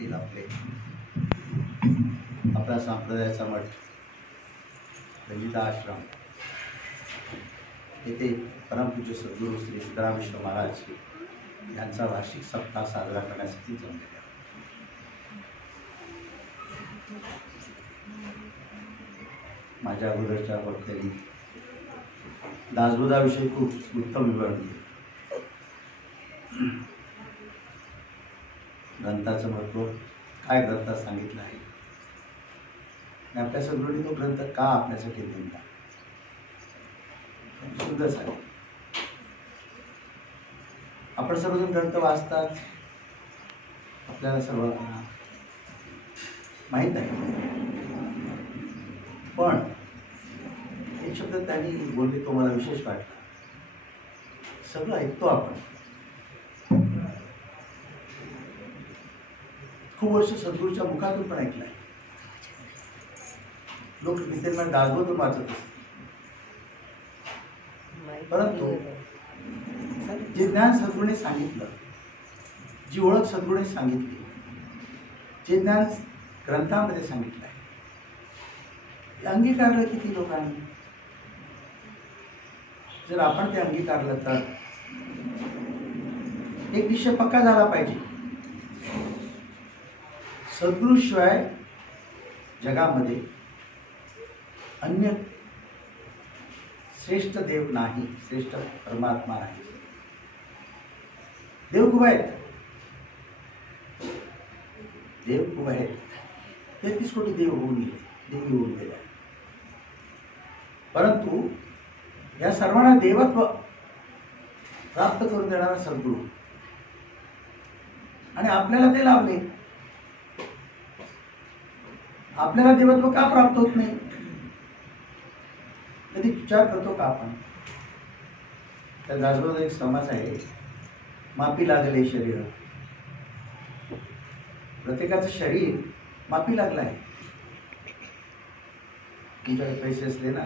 येथील आपला संप्रदायाचा मठ रंजिता आश्रम येथे परमपूज्य सद्गुरू श्री सिद्धरामेश्वर महाराज यांचा वार्षिक सप्ताह साजरा करण्यासाठी जमलेला माझ्या अगोदरच्या वक्त्यांनी दासबोधाविषयी खूप उत्तम विवरण दिले. ग्रंथाचं महत्त्व काय ग्रंथात सांगितलं आहे आणि आपल्या सद्गुरूंनी तो ग्रंथ का आपल्यासाठी लिहिला सुंदर सांगितलं. आपण सर्वजण ग्रंथ वाचतात, आपल्याला सर्वांना माहीत आहे, पण एक शब्द त्यांनी बोलले तो मला विशेष वाटला. सगळं ऐकतो आपण, खूप वर्ष सद्गुरूच्या मुखातून पण ऐकलं आहे. लोक नित्यमान दासबोध वाचत असतात, परंतु जे ज्ञान सद्गुरूने सांगितलं, जी ओळख सद्गुरूने सांगितली, जे ज्ञान ग्रंथामध्ये सांगितलं आहे, ते अंगीकारलं किती लोकांनी? जर आपण ते अंगीकारलं तर एक निश्चय पक्का झाला पाहिजे. सद्गुरूशिवाय जगामध्ये अन्य श्रेष्ठ देव नाही, श्रेष्ठ परमात्मा नाही. देव खूप आहेत, देव खूप आहेत. 33 कोटी देव होऊन गेले, देवी होऊन गेले, परंतु या सर्वांना देवत्व प्राप्त करून देणारा सद्गुरू आणि आपल्याला ते लाभले. आपल्याला देवत्व का प्राप्त होत नाही? कधी विचार करतो का आपण? त्या दासबोधात एक समास आहे, मापी लागले शरीर. प्रत्येकाचं शरीर मापी लागलं आहे. तुमच्याकडे पैसे असले ना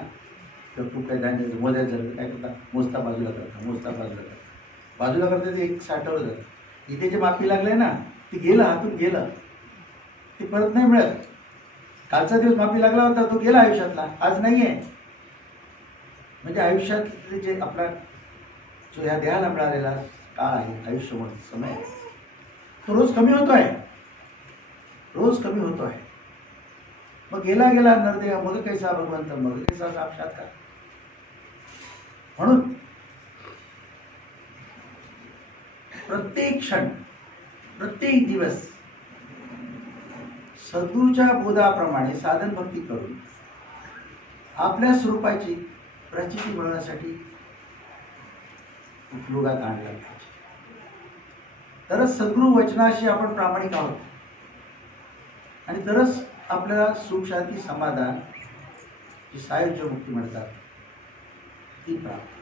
तर तू काय धान्य मोजायचं झालं काय करता? मोजता बाजूला करता, मोजता बाजूला करता, बाजूला करता ते एक साठवलं जातं. इथे जे मापी लागलंय ना ते गेलं, हातून गेलं, ते परत नाही मिळत. कालचा दिवस मापी लागला होता तो गेला आयुष्यातला, आज नाही आहे. म्हणजे आयुष्यातले जे आपला जो ह्या देहाला मिळालेला काळ आहे, आयुष्य म्हणून समय आहे, तो रोज कमी होतोय, रोज कमी होतोय. मग गेला गेला नरदेह मग कैसा भगवंत, मग कैसा साक्षात्कार. म्हणून प्रत्येक क्षण, प्रत्येक दिवस सद्गुरूच्या बोधाप्रमाणे साधन भक्ती करून आपल्या स्वरूपाची प्रचिती मिळवण्यासाठी उपयोगात आणला पाहिजे. तरच सद्गुरू वचनाशी आपण प्रामाणिक आहोत आणि तरच आपल्याला सुख, शांती, समाधान, जी सायुज्य मुक्ती म्हणतात ती प्राप्त.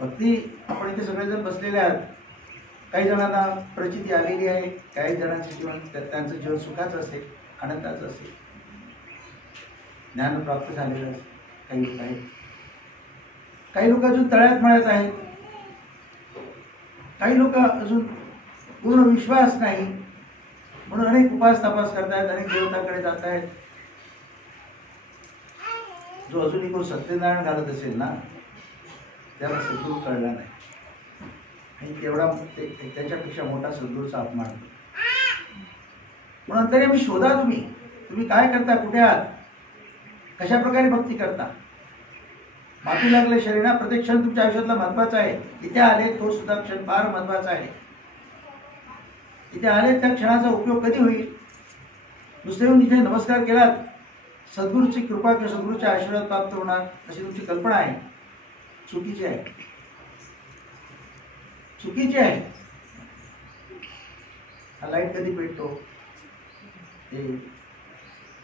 भक्ती आपण इथे सगळेजण बसलेले आहात. काही जणांना प्रचिती आलेली आहे, काही जणांचे जीवन, त्यांचं जीवन सुखाचं असेल, आनंदाचं असेल, ज्ञान प्राप्त झालेलं असेल. काही लोक आहेत, काही लोक अजून तळ्यात मळ्यात आहेत, काही लोक अजून पूर्ण विश्वास नाही म्हणून अनेक उपास तपास करतायत, अनेक देवताकडे जात आहेत. जो अजूनही कोण सत्यनारायण घालत असेल ना त्याला सद्गुरू कळला नाही आणि तेवढा त्याच्यापेक्षा मोठा सद्गुरूचा अपमान. म्हणून तरी मी शोधा, तुम्ही काय करता, कुठे आहात, कशा प्रकारे भक्ती करता. माफी लागले शरीरा प्रत्येक क्षण तुमच्या आयुष्यातला महत्वाचा आहे. इथे आले तो सुद्धा क्षण फार महत्वाचा आहे. इथे आले त्या क्षणाचा उपयोग कधी होईल? नुसते येऊन इथे नमस्कार केलात, सद्गुरूची कृपा किंवा सद्गुरूचे आशीर्वाद प्राप्त होणार अशी तुमची कल्पना आहे. चुकीची आहे, चुकीची आहे. हा लाईट कधी पेटतो? ते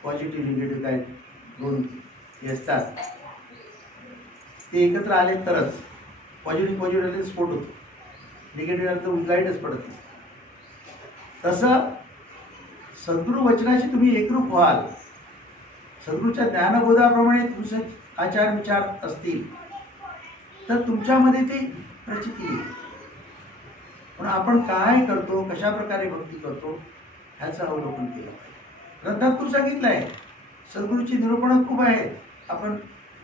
पॉझिटिव्ह निगेटिव्ह काय दोन हे असतात, ते एकत्र आले तरच. पॉझिटिव्ह आले स्फोट होतो, निगेटिव्ह आले तर लाईटच पडत नाही. तसं सद्गुरू वचनाशी तुम्ही एकरूप व्हाल, सद्गुरूच्या ज्ञानबोधाप्रमाणे तुमचे आचार विचार असतील तर तुमच्यामध्ये ती प्रचिती येईल. पण आपण काय करतो, कशा प्रकारे भक्ती करतो ह्याचं अवलोकन केलं पाहिजे. ग्रंथात खूप सांगितलं आहे, सद्गुरूची निरूपणं खूप आहेत. आपण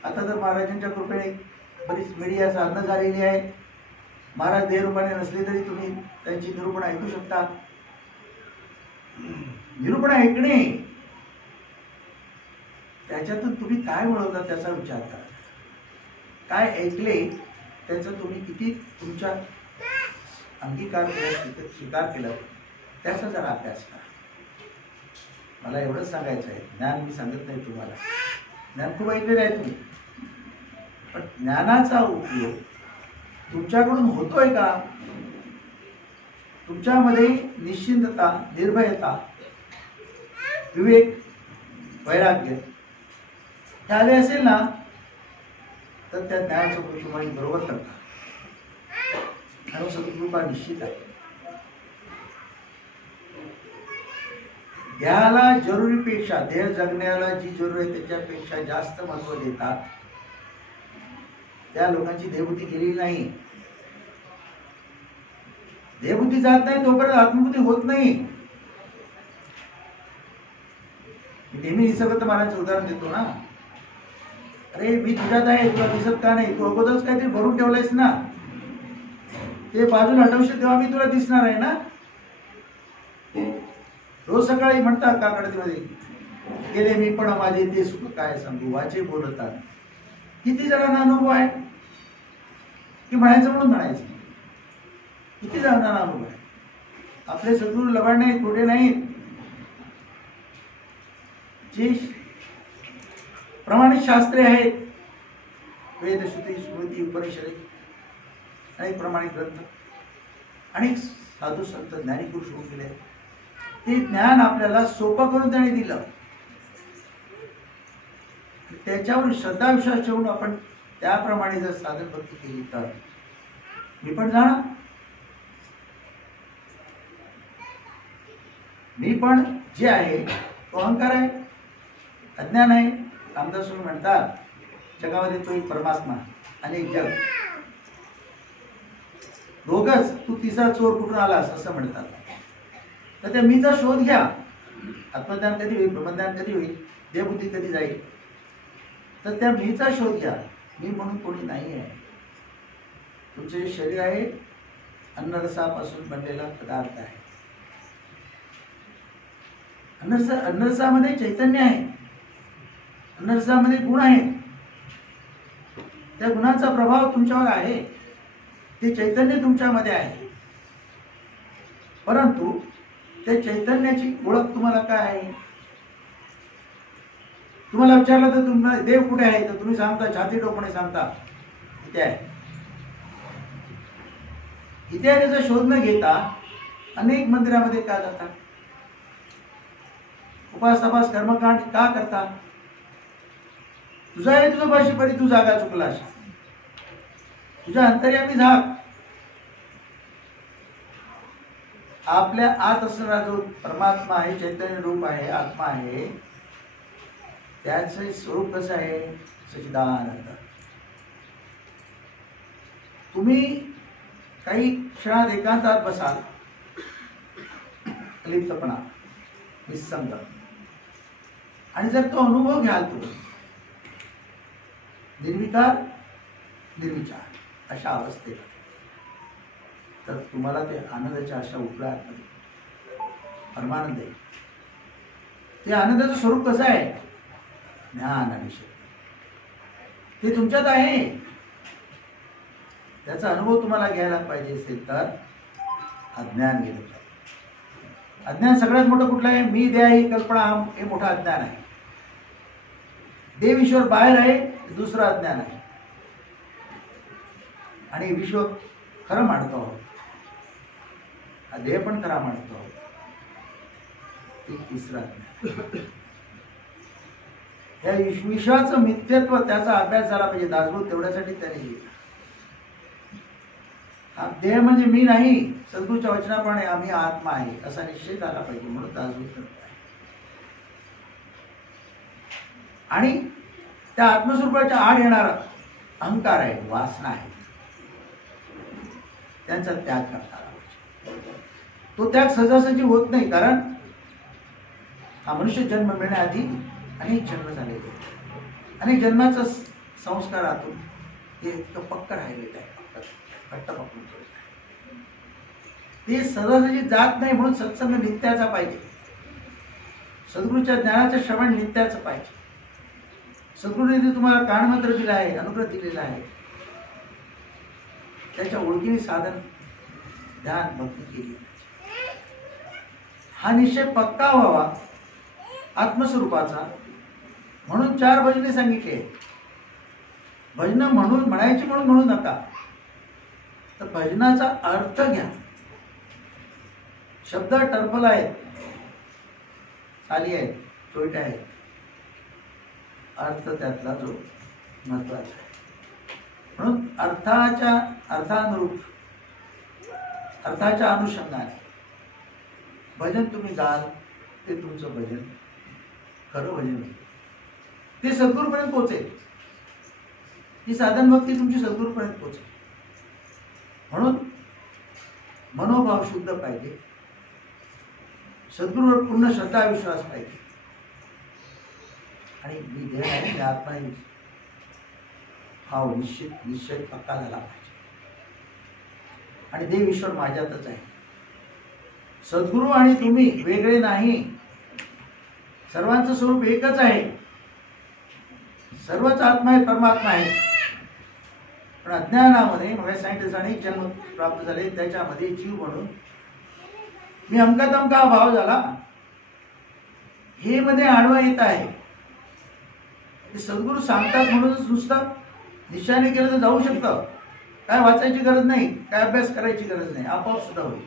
आता तर महाराजांच्या कृपेने बरीच मीडिया साधनं झालेली आहे. महाराज देहरूपाने नसले तरी तुम्ही त्यांची निरूपण ऐकू शकता. निरूपण ऐकणे, त्याच्यातून तुम्ही काय मिळवता त्याचा विचार करा. काय ऐकले त्याचा तुम्ही किती तुमच्या अंगीकार केला, स्वीकार केला, त्याचा जरा अभ्यास करा. मला एवढंच सांगायचं आहे. ज्ञान मी सांगत नाही तुम्हाला, ज्ञान खूप ऐकलेलं आहे तुम्ही, पण ज्ञानाचा उपयोग तुमच्याकडून होतोय का? तुमच्यामध्ये निश्चिंतता, निर्भयता, विवेक, वैराग्य हे आले असेल ना, तर त्या ज्ञानाचा उपयोग तुम्हाला बरोबर करता. आणि सद्गुरुकृपा निश्चित आहे. देहाला जरुरीपेक्षा, देह जगण्याला जी जरूर आहे त्याच्यापेक्षा जास्त महत्व देतात त्या लोकांची देहबुद्धी गेलेली नाही. देहबुद्धी जात नाही तोपर्यंत आत्मबुद्धी होत नाही. मी नेहमी निसर्गदत्त महाराजांचं उदाहरण देतो ना. अरे मी तुझ्यात आहे, तुला दिसत का नाही? तू अगोदरच काहीतरी भरून ठेवलंयस ना, ते बाजूला हटवशील तेव्हा मी तुला दिसणार आहे ना. रोज सकाळी म्हणतात काकडीमध्ये, गेले मी पण माझे ते सुख काय सांगू, वाचे बोलतात. किती जणांना अनुभव आहे की म्हणायचं म्हणून म्हणायचं? किती जणांना अनुभव आहे? आपले सद्गुरू लबाड नाहीत, खोटे नाहीत. जी प्रमाणित शास्त्रे आहेत, वेद, श्रुती, स्मृती, उपनिषदे, अनेक प्रमाणित ग्रंथ, अनेक साधू संत ज्ञानी पुरुष होऊन गेले. ते ज्ञान आपल्याला सोपं करून त्याने दिलं. त्याच्यावर श्रद्धा विश्वास ठेवून आपण त्याप्रमाणे जर साधन भक्ती केली तर मी पण जाणार. मी पण जे आहे तो अहंकार आहे, अज्ञान आहे. रामदास म्हणतात जगामध्ये तो एक परमात्मा आणि एक जग, दोघच, तू तिसरा चोर कुठून आलास असं म्हणतात. तर त्या मीचा शोध घ्या. आत्मज्ञान कधी होईल, ब्रह्मज्ञान कधी होईल, देहबुद्धी कधी जाईल, तर त्या मीचा शोध घ्या. मी म्हणून कोणी नाही आहे. तुमचे जे शरीर आहे अन्नरसापासून बनलेला पदार्थ आहे. अन्नरसामध्ये चैतन्य आहे, अन्नरसामध्ये गुण आहे. त्या गुणाचा प्रभाव तुमच्यावर आहे, ते चैतन्य तुमच्यामध्ये आहे. परंतु त्या चैतन्याची ओळख तुम्हाला काय आहे? तुम्हाला विचारलं तर तुम्हाला देव कुठे आहे, तर तुम्ही सांगता, छाती टोपणे सांगता इथे आहे. इथे आहे त्याचा शोध न घेता अनेक मंदिरामध्ये का जातात? उपास तपास कर्मकांड का करता? तुझा आहे तुझं पाशी परी तू जागा चुकलास. तुझ्या अंतर्यामी झाक. आपल्या आत असणारा जो परमात्मा आहे, चैतन्य रूप आहे, आत्मा आहे, त्याचं स्वरूप कसं आहे? सच्चिदानंद. तुम्ही काही क्षणात एकांतात बसाल, अलिप्तपणा, निसंग, आणि जर तो अनुभव घ्याल तुम्ही निर्विकार निर्विचार अशा अवस्थेत, तर तुम्हाला ते आनंदाच्या अशा उपळ्या परमानंद आहे. ते आनंदाचं स्वरूप कसं आहे? ज्ञान आणि शक्ती. ते तुमच्यात आहे. त्याचा अनुभव तुम्हाला घ्यायला पाहिजे असेल तर अज्ञान गेलं पाहिजे. अज्ञान सगळ्यात मोठं कुठलं आहे? मी देह ही कल्पना हे मोठं अज्ञान आहे. देव ईश्वर बाहेर आहे, दुसरं अज्ञान आहे. आणि विश्व खरं मानतो आहोत, देह पण खरा मानतो आहोत, ते तिसरं अज्ञान. या विश्वाचं मिथ्यत्व, त्याचा अभ्यास झाला पाहिजे. दासबोध तेवढ्यासाठी त्याने लिहिला. हा देह म्हणजे मी नाही, सद्गुरूच्या वचनाप्रमाणे आम्ही आत्मा आहे असा निश्चय झाला पाहिजे. म्हणून दासबोध करतो. आणि त्या आत्मस्वरूपाच्या आड येणारा अहंकार आहे, वासना आहे, त्यांचा त्याग करता आला पाहिजे. तो त्याग सहजासहजी होत नाही, कारण हा मनुष्य जन्म मिळण्याआधी अनेक जन्म झालेले आहेत, अनेक जन्माचा संस्कारातून हे इतकं पक्क राहिलेलं आहे, घट्ट पकडून ते सहजासहजी जात नाही. म्हणून सत्संग नित्याचा पाहिजे, सद्गुरूच्या ज्ञानाचं श्रवण नित्याचं पाहिजे. सद्गुरूने तुम्हाला कानमंत्र दिला आहे, अनुग्रह दिलेला आहे, त्याच्या ओळखीने साधन ध्यान भक्ती केली. हा निश्चय पक्का व्हावा आत्मस्वरूपाचा. म्हणून 4 भजने सांगितले. भजन म्हणून म्हणायची म्हणून म्हणू नका, तर भजनाचा अर्थ घ्या. शब्द टर्पल आहेत, चाली आहेत, चोईटा आहेत, अर्थ त्यातला जो महत्वाचा आहे. म्हणून अर्थानुरूप अर्थाच्या अनुषंगाने भजन तुम्ही गाल, ते तुमचं भजन खरं भजन होईल, ते सद्गुरूपर्यंत पोहोचेल. ही साधन भक्ती तुमची सद्गुरूपर्यंत पोहोचेल. म्हणून मनोभाव शुद्ध पाहिजे, सद्गुरूवर पूर्ण श्रद्धा विश्वास पाहिजे, आणि मी देह आहे, मी आत्मा आहे, भाव निश्चय पक्का झाला पाहिजे. आणि देव ईश्वर माझ्यातच आहे. सद्गुरू आणि तुम्ही वेगळे नाही, सर्वांचं स्वरूप एकच आहे. सर्वच आत्मा आहे, परमात्मा आहे. पण अज्ञानामध्ये मग सायंटिस्टांनी जन्म प्राप्त झाले, त्याच्यामध्ये जीव म्हणून मी अमका तमका भाव झाला, हे मध्ये आडवा येत आहे. ते सद्गुरू सांगतात म्हणूनच नुसतं निश्चयाने केलं तर जाऊ शकतं. काय वाचायची गरज नाही, काय अभ्यास करायची गरज नाही, आपोआप सुद्धा होईल.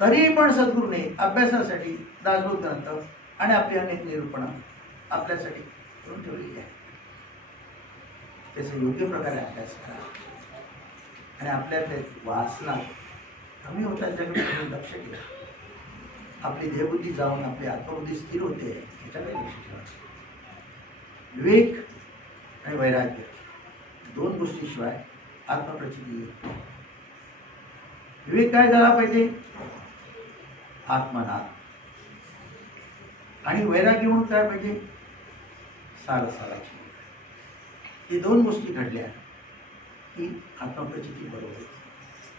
तरी पण सद्गुरूने अभ्यासासाठी दासबोध ग्रंथ आणि आपली अनेक निरूपणं आपल्यासाठी करून ठेवलेली आहे. त्याचा योग्य प्रकारे अभ्यास करा आणि आपल्यातल्या वासना कमी होतात त्याकडे लक्ष द्या. आपली देहबुद्धी जाऊन आपली आत्मबुद्धी स्थिर होते, याच्याकडे लक्ष ठेवा. विवेक आणि वैराग्य 2 गोष्टीशिवाय आत्मप्रचिती येत नाही. विवेक काय झाला पाहिजे? आत्मनाद. आणि वैराग्य म्हणून काय पाहिजे? साराची. ही 2 गोष्टी घडल्या की आत्मप्रचिती बरोबर.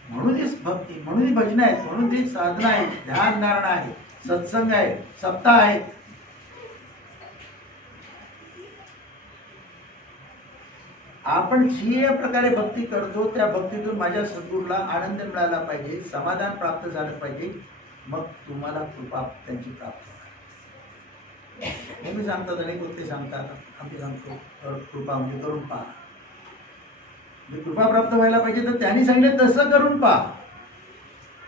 म्हणून ही भक्ती, म्हणून ही भजन आहेत, म्हणून ती साधना आहे, ध्यान धारणा आहे, सत्संग आहे, सप्ताह आहेत. आपण जी प्रकारे भक्ती करतो त्या भक्तीतून माझ्या सद्गुरूला आनंद मिळाला पाहिजे, समाधान प्राप्त झालं पाहिजे, मग तुम्हाला कृपा त्यांची प्राप्त होणार. नेहमी सांगतात, अनेक गोष्टी सांगतात, आम्ही सांगतो कृपा म्हणजे करून पहा. कृपा प्राप्त व्हायला पाहिजे तर त्यांनी सांगितले तसं करून पहा.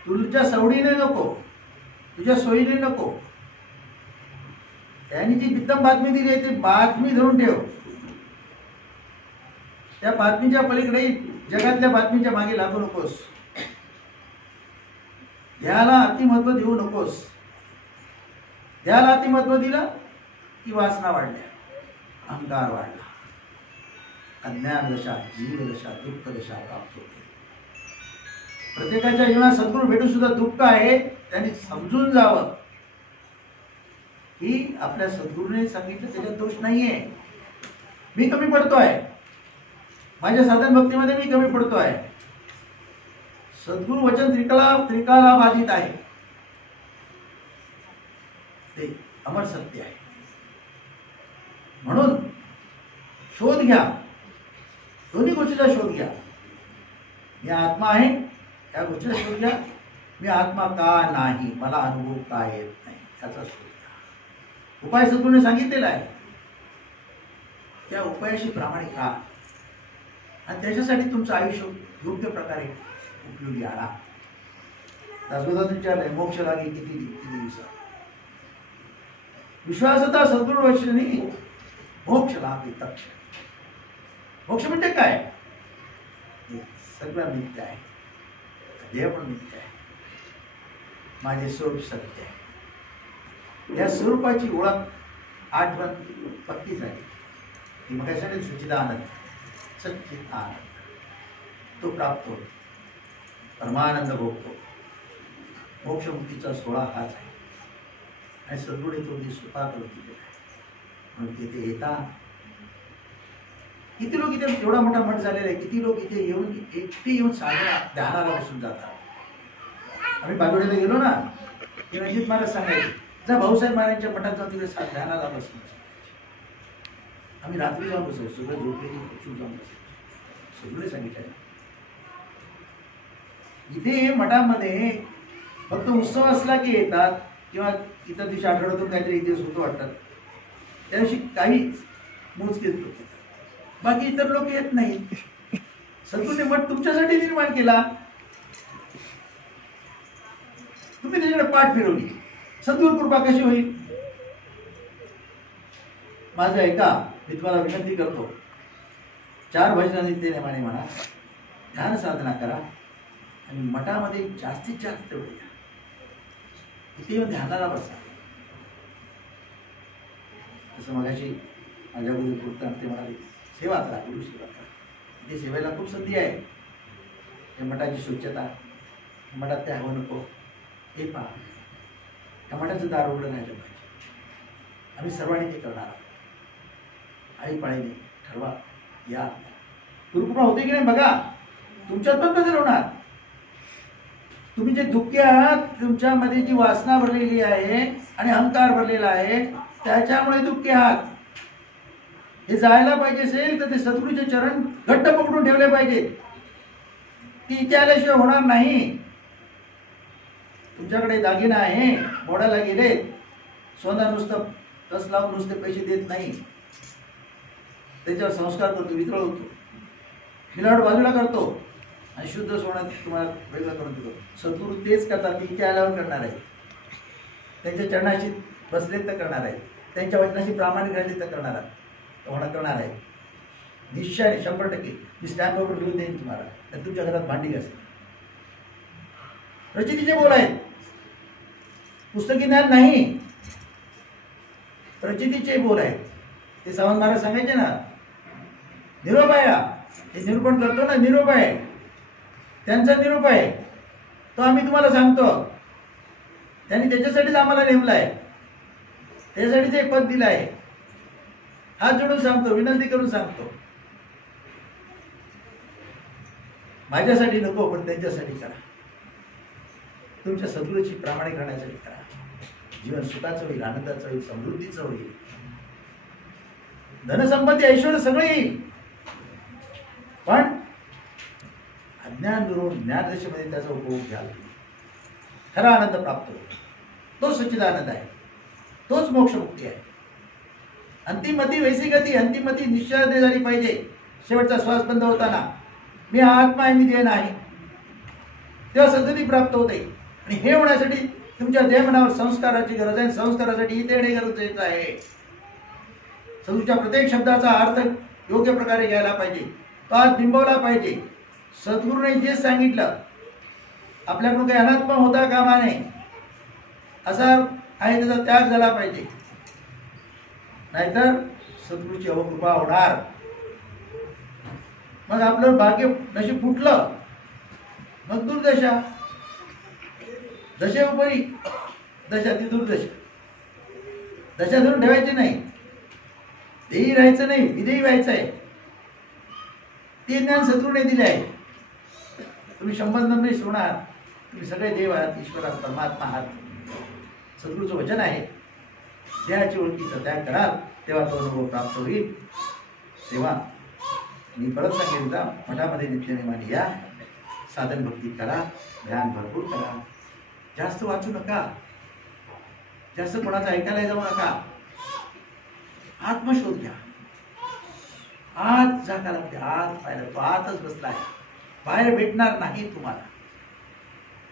तुझ्या सवडीने नको, तुझ्या सोयीने नको. त्यांनी जी उत्तम बातमी दिली आहे ती बातमी धरून ठेव. त्या बातमीच्या पलीकडे जगातल्या बातमीच्या मागे लागू नकोस. ध्याला अतिमहत्व देऊ नकोस. ध्याला अतिमहत्व दिलं की वासना वाढल्या, अहंकार वाढला, अज्ञान दशा, जीव दशा, दुःख दशा प्राप्त होते. प्रत्येकाच्या जीवनात सद्गुरू भेटून सुद्धा दुःख आहे. त्यांनी समजून जावं की आपल्या सद्गुरूने सांगितलं त्याच्यात दोष नाहीये. मी कमी पडतोय, माझ्या साधन भक्तीमध्ये मी कमी पडतोय. सद्गुरू वचन त्रिकाला बाधित आहे, ते अमर सत्य आहे. म्हणून शोध घ्या, दोन्ही गोष्टीचा शोध घ्या. मी आत्मा आहे या गोष्टीचा शोध घ्या. मी आत्मा का नाही, मला अनुभव का येत नाही याचा शोध घ्या. उपाय सद्गुरूने सांगितलेला आहे, त्या उपायाशी प्रामाणिक राहा आणि त्याच्यासाठी तुमचं आयुष्य योग्य प्रकारे उपयोगी आणा. दासबोधात विचारलंय, मोक्ष लागे किती दिवसात. विश्वास होता सद्गुरू वचनी मोक्ष लाभ येतात. मोक्ष म्हणजे काय? सगळं मिथ्या आहे, देह पण मिथ्या आहे, माझे स्वरूप सत्य आहे. या स्वरूपाची ओळख आठवण पक्की झाली की मग कशाने सच्चिदानंद, सच्चित आनंद तो प्राप्त होतो, परमानंद भोगतो. मोक्षमुक्तीचा सोहळा हाच आहे आणि सद्गुणे तो मी स्वतः करून दिलेला आहे. म्हणून तिथे येता किती लोक इथे एवढा मोठा मठ झालेला आहे, किती लोक इथे येऊन एकटी येऊन साधना ध्यानाला बसून जातात. आम्ही बाजोडीला गेलो ना, ते रणजित महाराज सांगायचे जा भाऊसाहेब महाराजांच्या मठात जाऊन तिकडे ध्यानाला बसून. आम्ही रात्री जाऊन बसतो, सगळं झोपलेली उचून जाऊन बसतो, सगळे सांगितलं. इथे मठामध्ये फक्त उत्सव असला की येतात किंवा इतर दिवशी आठवड्यातून काहीतरी एक दिवस होतो वाटतात, त्या दिवशी काही मोजकेच लोक येतात, बाकी इतर लोक येत नाहीत. सद्गुरूंनी मठ तुमच्यासाठी निर्माण केला, तुम्ही त्याच्याकडे पाठ फिरवली, सद्गुरू कृपा कशी होईल? माझं ऐका, मी तुम्हाला विनंती करतो, 4 भजनं नित्य नेमाने म्हणा, ध्यान साधना करा आणि मठामध्ये जास्तीत जास्त वेळ द्या. इथे येऊन ध्यानाला बसा. तसं मगाशी माझ्या गुरु कृष्ण ते म्हणाले सेवा करा, गुरु सेवा करा. इथे सेवेला खूप संधी आहे. या मठाची स्वच्छता, मठात ते हवं नको हे पहा, या मठाचं दार उघडं राहिलं पाहिजे. आम्ही सर्वांनी ते करणार आहोत. आळीपाळीने ठरवा, या गुरुकृपा होते की नाही बघा, तुमच्यात पण बदल होणार. तुम्ही जे दुःखी आहात, तुमच्यामध्ये जी वासना भरलेली आहे आणि अहंकार भरलेला आहे, त्याच्यामुळे दुःखी आहात. हे जायला पाहिजे असेल तर ते सद्गुरूचे चरण घट्ट पकडून ठेवले पाहिजे. ती इथे आल्याशिवाय होणार नाही. तुमच्याकडे दागिना आहे, मोडायला गेले, सोनं नुसतं कस लावून नुसते पैसे देत नाही, त्याच्यावर संस्कार करतो, वितळवतो, मिलावट बाजूला करतो आणि शुद्ध सोनं तुम्हाला वेगळं करून देतो. सद्गुरू तेच करतात, ते इथे आल्यावर करणार आहे. त्यांच्या चरणाशी बसले तर करणार आहे, त्यांच्या वचनाशी प्रामाणिक राहिले तर करणार आहे. निश्चय 100%. मी स्टॅम्पवर लिहून देईन तुम्हाला, तर तुमच्या घरात भांडी घासेल. प्रचितीचे बोल आहेत, पुस्तकी ज्ञान नाही, प्रचितीचे बोल आहेत. ते सावंत महाराज सांगायचे ना, निरोप आहे, हे निरूपण करतो ना, निरोप आहे, त्यांचा निरोप आहे, तो आम्ही तुम्हाला सांगतो. त्यांनी त्याच्यासाठीच आम्हाला नेमलं आहे, त्याच्यासाठीच एक पद दिलं आहे. हात जोडून सांगतो, विनंती करून सांगतो, माझ्यासाठी नको पण त्यांच्यासाठी करा. तुमच्या सद्गुरूची प्रामाणिक राहण्यासाठी करा. जीवन सुखाचं होईल, आनंदाचं होईल, समृद्धीचं होईल, धनसंपत्ती ऐश्वर्य सगळे येईल. पण अज्ञान दुरून ज्ञानदशेमध्ये त्याचा उपभोग घ्याल, खरा आनंद प्राप्त होतो. तो सच्चिदानंद आहे, तोच मोक्षमुक्ती आहे. अंतिमती वैसी गती, अंतिमती निश्चय झाली पाहिजे. शेवटचा श्वास बंद होताना मी आत्मा आहे, मी देह नाही, तेव्हा सद्गती प्राप्त होते. आणि हे होण्यासाठी तुमच्या देहमनावर संस्काराची गरज आहे. संस्कारासाठी इथे येणे गरजेचं आहे. सद्गुरूच्या प्रत्येक शब्दाचा अर्थ योग्य प्रकारे घ्यायला पाहिजे, तो आज बिंबवला पाहिजे. सद्गुरूने जे सांगितलं, आपल्याकडून काही अनात्मा होता कामा नये, असा आहे त्याचा त्याग झाला पाहिजे. नाहीतर सद्गुरूची अवकृपा होणार. मग आपलं भाग्य नशीब फुटलं, मग दुर्दशा. दशेउपरी दशा, ती दुर्दशा. दशा धरून ठेवायची नाही, देही राहायचं नाही, विदेही व्हायचं आहे. ते ज्ञान सद्गुरूने दिले आहे. तुम्ही संबंध नाही सोडणार, तुम्ही सगळे देव आहात, ईश्वर आहात, परमात्मा आहात. सद्गुरूचं वचन आहे, देहाची ओळखीचा त्याग कराल तेव्हा तो अनुभव प्राप्त होईल. तेव्हा मी परत सांगेन, जा मठामध्ये नित्यनेमाने या, साधन भक्ती करा, ध्यान भरपूर करा, जास्त वाचू नका, जास्त कोणाचं ऐकायला जाऊ नका. आत्मशोध घ्या. आत जागा लागते, आत पाहिलं, तो आतच बसला आहे, बाहेर भेटणार नाही तुम्हाला.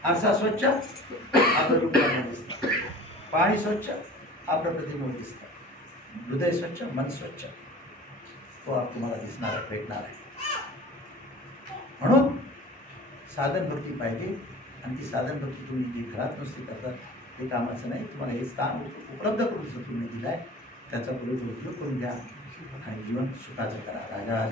आरसा स्वच्छ, आपलं रूप दिसतं, पाणी स्वच्छ, आपलं प्रतिबिंब दिसतं, हृदय स्वच्छ, मन स्वच्छ, तो आप तुम्हाला दिसणार आहे, भेटणार आहे. म्हणून साधन भक्ती पाहिजे. आणि ती साधन भक्ती तुम्ही जी घरात नुसती करतात ते कामाचं नाही. तुम्हाला हे स्थान उपलब्ध करून सद्गुरूने दिलं आहे, त्याचा पुरेपूर उपयोग करून द्या आणि जीवन सुखाचं करा. राजा